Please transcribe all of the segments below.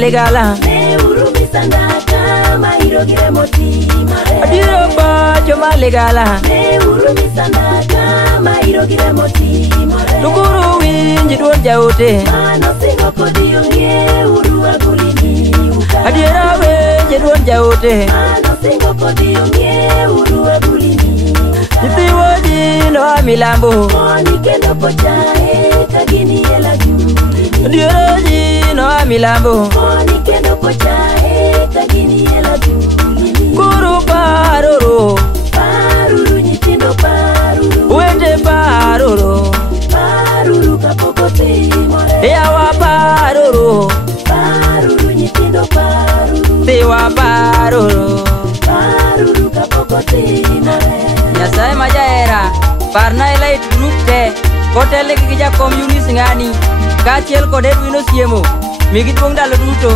maligala ne urumi sandaka mairo gire motima adiro pacho maligala ne urumi sandaka mairo gire motima Tukuru winji duon jaute mano singo kodio nge uru agulini Adiera winji duon jaute mano singo kodio nge uru agulini Nithiwo jino milambo Oni kendo pochae kagini ela julini Adiera jino milambo Oni kendo pochae kagini ela julini Kuru paruru Paruru nyitindo paruru Wende paruru Paruru kapoko timore Yawa paruru Paruru nyitindo paruru Tiwa paruru Paruru kapoko timore Nyasaye majaera Parna Elite Group te Kotele kikija Yunis ngani Kachiel kod Edwin Osiemo Migi duong' ndalo duto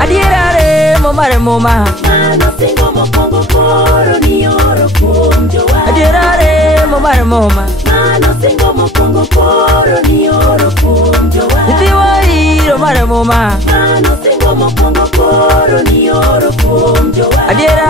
Adiera remo mare moma Mano singo mokongo koro ni oro kuom jowa Adiera remo mare moma Mano singo mokongo koro ni oro kuom jowa Nithiwa iro mare moma Mano singo mokongo koro ni oro kuom jowa Adiera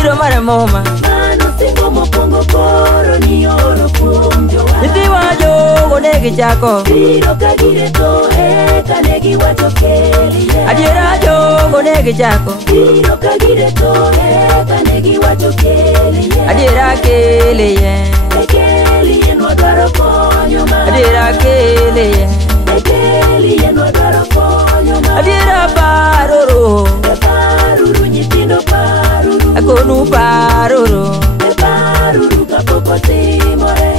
iro mare moma Mano singo mokongo koro ni oro kuom jowa Nithiwa jogo negi chako Biro kagire to eka negi wacho kelie Adiera jogo negi chako Biro kagire to eka negi wacho kelie Adiera kele ye Kelie no dwaro konyo ma Adiera kele ye Kelie no dwaro konyo ma Adiera paruru Paruru nyitindo paruru Akonu paruru Paruru kapoko timore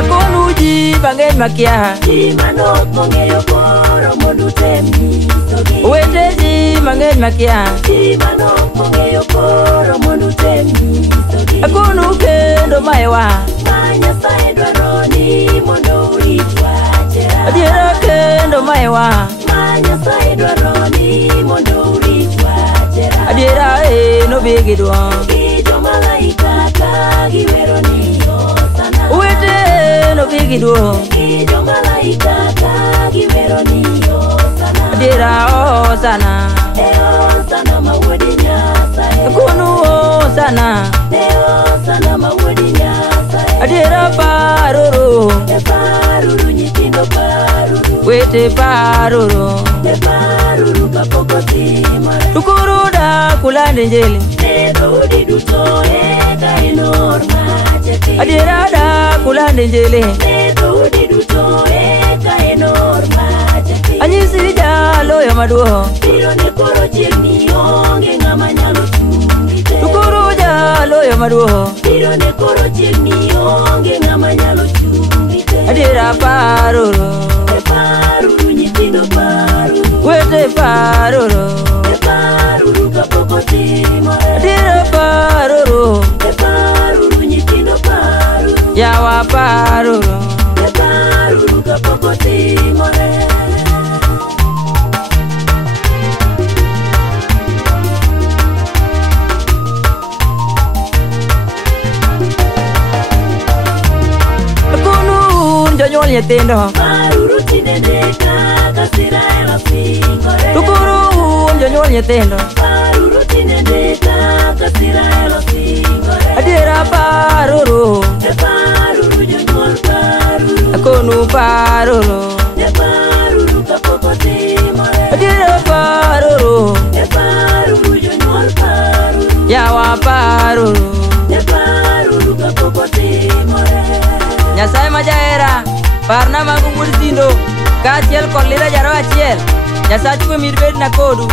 Akonu ji bang'eny makia Ji manok mong'eyo koro mondo tem nyisogi Wete ji mang'eny makia Ji manok mong'eyo koro mondo tem nyisogi Akonu kendo maewa Ma Nyasaye dwaro ni mondo urit wachera Adiera kendo maewa Ma Nyasaye dwaro ni mondo urit wachera Adiera no bigi duong' Gi jomalaika ka giwero ni Hosana Wete no bigi duong' Gi jomalaika ka giwero ni Hosana Adiera Hosana Hosana ma wuodi Nyasaye Akonu Hosana Hosana ma wuodi Nyasaye Adiera paruru Paruru nyitindo paruru Wete paruru Paruru kapoko timore Tukuru da kulande njeli Ne dhoudi duto eka inor macheti Adiera da kulande njeli Ne dhoudi duto eka inor macheti Anyisi jaloyo maduong' Biro ne koro chiegni onge ng'ama nyalo chungi te Tukuru jaloyo maduong' Biro ne koro chiegni onge ng'ama nyalo chungi te Adiera paruru Paruru nyitindo paruru Wete paruru Paruru kapoko timore Adiera paruru Paruru nyitindo paruru Yawa paruru Paruru kapoko timore Akonu jonyuol nyithindo Paruru tinende kaka siraela singore Tukuru jonyuol nyithindo Paruru tinende kaka siraela singore Adiera paruru Paruru jonyuol paruru Akonu paruru Paruru kapoko timore Adiera paruru Paruru jonyuol paruru Yawa paruru Paruru kapoko timore Nyasaye majaera Parna magu wuod thindo Kaachiel kod lida jaro achiel Nyasach kwe mir bed na kodu